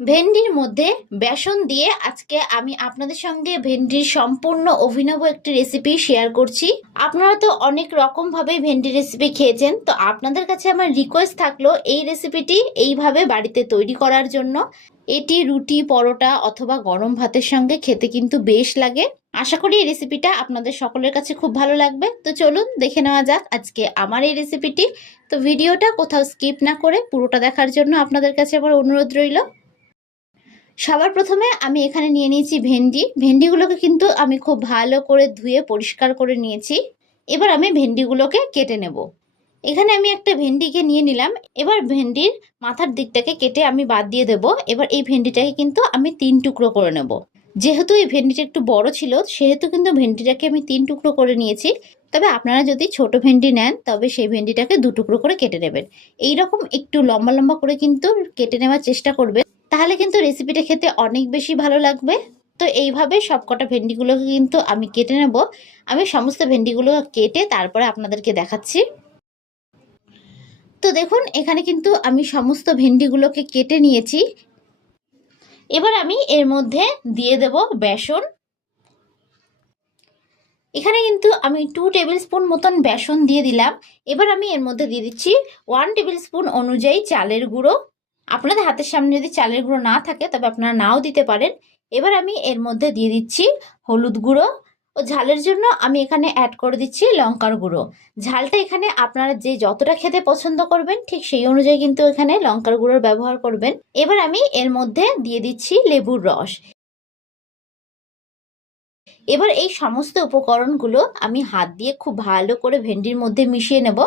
ভেন্ডির মধ্যে বেসন দিয়ে আজকে আমি আপনাদের সঙ্গে ভেন্ডির সম্পূর্ণ অভিনব একটি রেসিপি শেয়ার করছি। আপনারা তো অনেক রকম ভাবে ভেন্ডি রেসিপি খেয়েছেন, তো আপনাদের কাছে আমার রিকোয়েস্ট থাকল এই রেসিপিটি এইভাবে বাড়িতে তৈরি করার জন্য। এটি রুটি, পরোটা অথবা গরম ভাতের সঙ্গে খেতে কিন্তু বেশ লাগে। আশা করি এই রেসিপিটা আপনাদের সকলের কাছে খুব ভালো লাগবে। তো চলুন দেখে নেওয়া যাক আজকে আমার এই রেসিপিটি তো ভিডিওটা কোথাও স্কিপ না করে পুরোটা দেখার জন্য আপনাদের কাছে আমার অনুরোধ রইল। সবার প্রথমে আমি এখানে নিয়ে নিয়েছি ভেন্ডি। ভেন্ডিগুলোকে কিন্তু আমি খুব ভালো করে ধুয়ে পরিষ্কার করে নিয়েছি। এবার আমি ভেন্ডিগুলোকে কেটে নেব। এখানে আমি একটা ভেন্ডিকে নিয়ে নিলাম। এবার ভেন্ডির মাথার দিকটাকে কেটে আমি বাদ দিয়ে দেব। এবার এই ভেন্ডিটাকে কিন্তু আমি তিন টুকরো করে নেব। যেহেতু এই ভেন্ডিটা একটু বড় ছিল, সেহেতু কিন্তু ভেন্ডিটাকে আমি তিন টুকরো করে নিয়েছি। তবে আপনারা যদি ছোট ভেন্ডি নেন, তবে সেই ভেন্ডিটাকে দু টুকরো করে কেটে নেবেন। এইরকম একটু লম্বা লম্বা করে কিন্তু কেটে নেওয়ার চেষ্টা করবেন। তাহলে কিন্তু রেসিপিটা খেতে অনেক বেশি ভালো লাগবে। তো এইভাবে সবকটা ভেন্ডিগুলোকে কিন্তু আমি কেটে নেব। আমি সমস্ত ভেন্ডিগুলো কেটে তারপরে আপনাদেরকে দেখাচ্ছি। তো দেখুন, এখানে কিন্তু আমি সমস্ত ভেন্ডিগুলোকে কেটে নিয়েছি। এবার আমি এর মধ্যে দিয়ে দেব বেসন। এখানে কিন্তু আমি টু টেবিল স্পুন মতন বেসন দিয়ে দিলাম। এবার আমি এর মধ্যে দিয়ে দিচ্ছি ওয়ান টেবিল স্পুন অনুযায়ী চালের গুঁড়ো। আপনাদের হাতের সামনে যদি চালের গুঁড়ো না থাকে, তবে আপনারা নাও দিতে পারেন। এবার আমি এর মধ্যে দিয়ে দিচ্ছি হলুদ গুঁড়ো। ও ঝালের জন্য আমি এখানে অ্যাড করে দিচ্ছি লঙ্কার গুঁড়ো। ঝালটা এখানে আপনারা যে যতটা খেতে পছন্দ করবেন, ঠিক সেই অনুযায়ী কিন্তু এখানে লঙ্কার গুঁড়োর ব্যবহার করবেন। এবার আমি এর মধ্যে দিয়ে দিচ্ছি লেবুর রস। এবার এই সমস্ত উপকরণগুলো আমি হাত দিয়ে খুব ভালো করে ভেন্ডির মধ্যে মিশিয়ে নেব।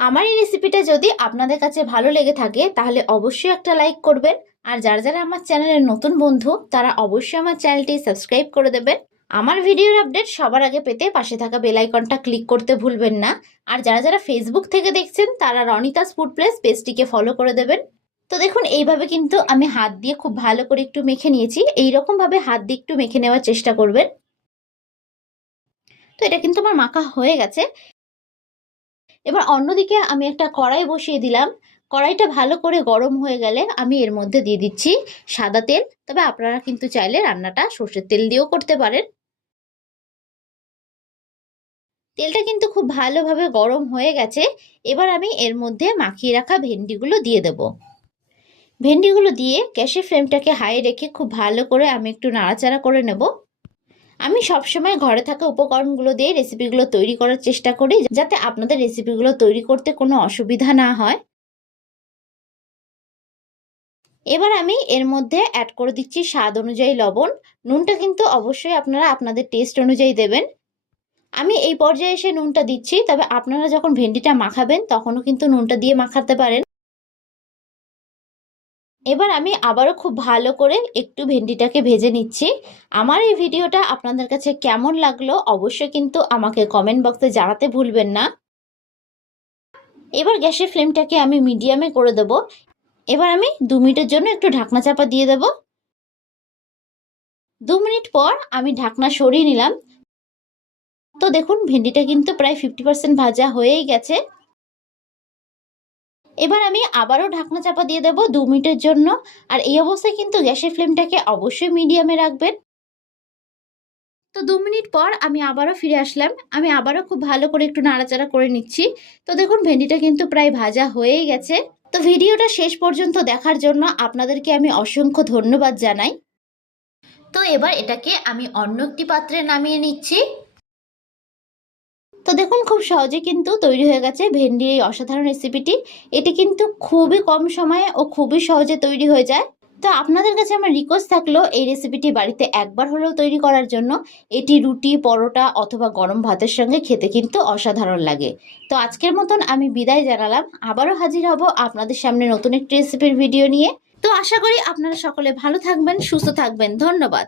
আমার এই রেসিপিটা যদি আপনাদের কাছে ভালো লেগে থাকে, তাহলে অবশ্যই একটা লাইক করবেন। আর যারা যারা আমার চ্যানেলের নতুন বন্ধু, তারা অবশ্যই আমার চ্যানেলটি সাবস্ক্রাইব করে দেবেন। আমার ভিডিওর আপডেট সবার আগে পেতে পাশে থাকা বেল আইকনটা ক্লিক করতে ভুলবেন না। আর যারা যারা ফেসবুক থেকে দেখছেন, তারা রনিতাস ফুড প্লেস পেজটিকে ফলো করে দেবেন। তো দেখুন, এইভাবে কিন্তু আমি হাত দিয়ে খুব ভালো করে একটু মেখে নিয়েছি। এইরকম ভাবে হাত দিয়ে একটু মেখে নেওয়ার চেষ্টা করবেন। তো এটা কিন্তু আমার মাখা হয়ে গেছে। এবার অন্যদিকে আমি একটা কড়াই বসিয়ে দিলাম। কড়াইটা ভালো করে গরম হয়ে গেলে আমি এর মধ্যে দিয়ে দিচ্ছি সাদা তেল। তবে আপনারা কিন্তু চাইলে রান্নাটা সর্ষের তেল দিয়েও করতে পারেন। তেলটা কিন্তু খুব ভালোভাবে গরম হয়ে গেছে। এবার আমি এর মধ্যে মাখিয়ে রাখা ভেন্ডিগুলো দিয়ে দেব। ভেন্ডিগুলো দিয়ে গ্যাসের ফ্লেমটাকে হাই রেখে খুব ভালো করে আমি একটু নাড়াচাড়া করে নেব। আমি সবসময় ঘরে থাকা উপকরণগুলো দিয়ে রেসিপিগুলো তৈরি করার চেষ্টা করি, যাতে আপনাদের রেসিপিগুলো তৈরি করতে কোনো অসুবিধা না হয়। এবার আমি এর মধ্যে অ্যাড করে দিচ্ছি স্বাদ অনুযায়ী লবণ। নুনটা কিন্তু অবশ্যই আপনারা আপনাদের টেস্ট অনুযায়ী দেবেন। আমি এই পর্যায়ে এসে নুনটা দিচ্ছি, তবে আপনারা যখন ভেন্ডিটা মাখাবেন, তখনও কিন্তু নুনটা দিয়ে মাখাতে পারেন। এবার আমি আবারও খুব ভালো করে একটু ভেন্ডিটাকে ভেজে নিচ্ছি। আমার এই ভিডিওটা আপনাদের কাছে কেমন লাগল অবশ্যই কিন্তু আমাকে কমেন্ট বক্সে জানাতে ভুলবেন না। এবার গ্যাসের ফ্লেমটাকে আমি মিডিয়ামে করে দেব। এবার আমি দু মিনিটের জন্য একটু ঢাকনা চাপা দিয়ে দেব। দু মিনিট পর আমি ঢাকনা সরিয়ে নিলাম। তো দেখুন, ভেন্ডিটা কিন্তু প্রায় ফিফটি পার্সেন্ট ভাজা হয়েই গেছে। এবার আমি আবারও ঢাকনা চাপা দিয়ে দেবো দু মিনিটের জন্য। আর এই অবস্থায় কিন্তু গ্যাসের ফ্লেমটাকে অবশ্যই মিডিয়ামে রাখবেন। তো দু মিনিট পর আমি আবারও ফিরে আসলাম। আমি আবারও খুব ভালো করে একটু নাড়াচাড়া করে নিচ্ছি। তো দেখুন, ভেন্ডিটা কিন্তু প্রায় ভাজা হয়েই গেছে। তো ভিডিওটা শেষ পর্যন্ত দেখার জন্য আপনাদেরকে আমি অসংখ্য ধন্যবাদ জানাই। তো এবার এটাকে আমি অন্য একটি পাত্রে নামিয়ে নিচ্ছি। তো দেখুন, খুব সহজে কিন্তু তৈরি হয়ে গেছে ভেন্ডির এই অসাধারণ রেসিপিটি এটি কিন্তু খুবই কম সময়ে ও খুবই সহজে তৈরি হয়ে যায়। তো আপনাদের কাছে আমার রিকোয়েস্ট থাকল এই রেসিপিটি বাড়িতে একবার হলেও তৈরি করার জন্য। এটি রুটি, পরোটা অথবা গরম ভাতের সঙ্গে খেতে কিন্তু অসাধারণ লাগে। তো আজকের মতন আমি বিদায় জানালাম। আবারও হাজির হব আপনাদের সামনে নতুন একটি রেসিপির ভিডিও নিয়ে। তো আশা করি আপনারা সকলে ভালো থাকবেন, সুস্থ থাকবেন। ধন্যবাদ।